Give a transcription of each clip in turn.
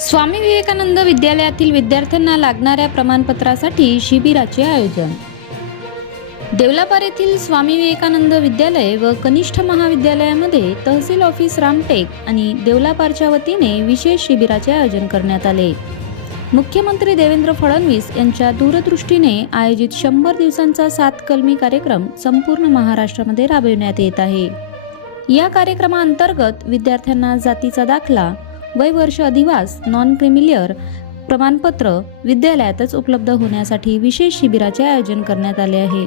स्वामी विवेकानंद विद्यालयातील विद्यार्थ्यांना लागणाऱ्या प्रमाणपत्रासाठी शिबिराचे आयोजन. देवलापार येथील स्वामी विवेकानंद विद्यालय व कनिष्ठ महाविद्यालयामध्ये तहसील ऑफिस रामटेक आणि देवलापारच्या वतीने विशेष शिबिराचे आयोजन करण्यात आले. मुख्यमंत्री देवेंद्र फडणवीस यांच्या दूरदृष्टीने आयोजित शंभर दिवसांचा सात कलमी कार्यक्रम संपूर्ण महाराष्ट्रामध्ये राबविण्यात येत आहे. या कार्यक्रमाअंतर्गत विद्यार्थ्यांना जातीचा दाखला वय वर्ष अधिवास नॉन क्रिमिलियर प्रमाणपत्र विद्यालयातच उपलब्ध होण्यासाठी विशेष शिबिराचे आयोजन करण्यात आले आहे.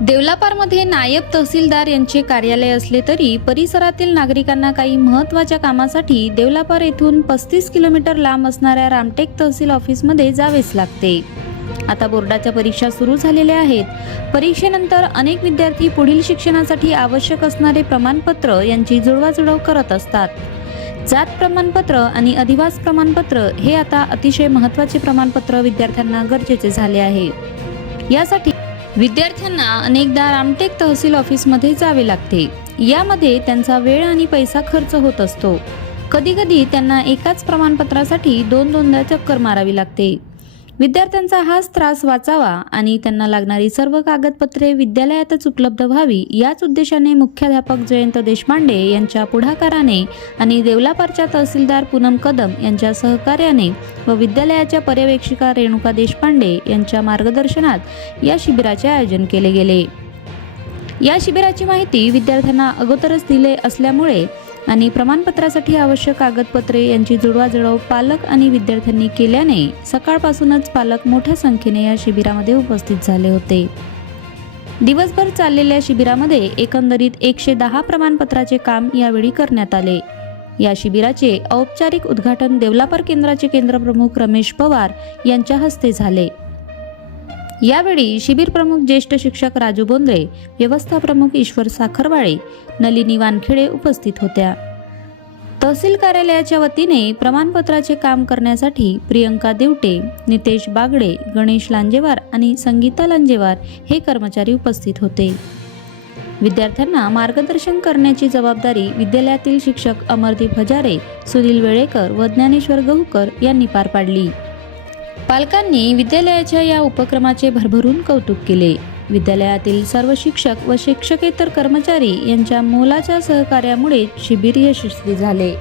देवलापारमध्ये नायब तहसीलदार यांचे कार्यालय असले तरी परिसरातील नागरिकांना काही महत्त्वाच्या कामासाठी देवलापार येथून पस्तीस किलोमीटर लांब असणाऱ्या रामटेक तहसील ऑफिसमध्ये जावेच लागते. आता बोर्डाच्या परीक्षा सुरू झालेल्या आहेत. परीक्षेनंतर अनेक विद्यार्थी पुढील शिक्षणासाठी आवश्यक असणारे प्रमाणपत्र यांची जुळवाजुळव करत असतात. जात प्रमाणपत्र आणि अधिवास प्रमाणपत्र हे आता अतिशय महत्त्वाचे प्रमाणपत्र विद्यार्थ्यांना गरजेचे झाले आहे. यासाठी विद्यार्थ्यांना अनेकदा रामटेक तहसील ऑफिसमध्ये जावे लागते. यामध्ये त्यांचा वेळ आणि पैसा खर्च होत असतो. कधीकधी त्यांना एकाच प्रमाणपत्रासाठी दोन दोनदा चक्कर मारावी लागते. विद्यार्थ्यांचा हाच त्रास वाचावा आणि त्यांना लागणारी सर्व कागदपत्रे विद्यालयातच उपलब्ध व्हावी याच उद्देशाने मुख्याध्यापक जयंत देशपांडे यांच्या पुढाकाराने आणि देवलापारच्या तहसीलदार पूनम कदम यांच्या सहकार्याने व विद्यालयाच्या पर्यवेक्षिका रेणुका देशपांडे यांच्या मार्गदर्शनात या शिबिराचे आयोजन केले गेले. या शिबिराची माहिती विद्यार्थ्यांना अगोदरच दिले असल्यामुळे आणि प्रमाणपत्रासाठी आवश्यक कागदपत्रे यांची जुळवाजुळव पालक आणि विद्यार्थ्यांनी केल्याने सकाळपासूनच पालक मोठ्या संख्येने या शिबिरामध्ये उपस्थित झाले होते. दिवसभर चाललेल्या शिबिरामध्ये एकंदरीत एकशे दहा प्रमाणपत्राचे काम यावेळी करण्यात आले. या शिबिराचे औपचारिक उद्घाटन देवलापर केंद्राचे केंद्रप्रमुख रमेश पवार यांच्या हस्ते झाले. यावेळी शिबिर प्रमुख ज्येष्ठ शिक्षक राजू बोंद्रे व्यवस्था प्रमुख ईश्वर साखरवाळे नलिनी वानखेडे उपस्थित होत्या. तहसील कार्यालयाच्या वतीने प्रमाणपत्राचे काम करण्यासाठी प्रियंका देवटे नितेश बागडे गणेश लांजेवार आणि संगीता लांजेवार हे कर्मचारी उपस्थित होते. विद्यार्थ्यांना मार्गदर्शन करण्याची जबाबदारी विद्यालयातील शिक्षक अमरदीप हजारे सुनील वेळेकर व ज्ञानेश्वर गहुकर यांनी पार पाडली. पालकांनी विद्यालयाच्या या उपक्रमाचे भरभरून कौतुक केले. विद्यालयातील सर्व शिक्षक व शिक्षकेतर कर्मचारी यांच्या मोलाच्या सहकार्यामुळे शिबिर यशस्वी झाले.